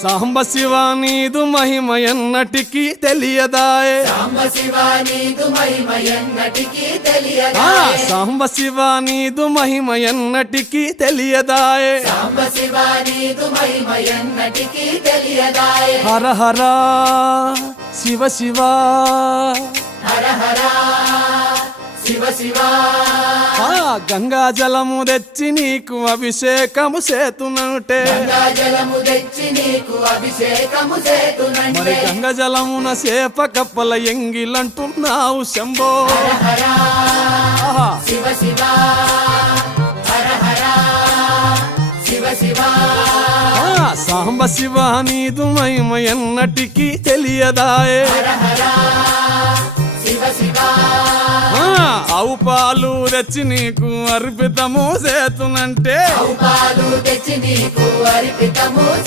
సాంబ శివ నీదు మహిమ ఎన్నటికీ తెలియదాయే సాంబ శివ నీదు మహిమ ఎన్నటికీ తెలియదాయే సాంబ శివ నీదు మహిమ ఎన్నటికీ తెలియదాయే సాంబ శివ నీదు మహిమ ఎన్నటికీ తెలియదాయే హర హర శివ శివ హర హర శివ శివ గంగా జలము తెచ్చి నీకు అభిషేకము చేతునంటే గంగా జలము తెచ్చి నీకు అభిషేకము మరి చేతునంటే గంగ జలమున సేప కప్పల ఎంగిలంటున్నావు శంభో హర ఆహా. శివ శివ హర హర శివ శివ సాంబ శివ నీదు మహిమ ఎన్నటికీ తెలియదాయే హర హర శివ శివ ఆవు పాలు తెచ్చి నీకు అర్పితము చేతునంటే పాలు తెచ్చి నీకు అర్పితము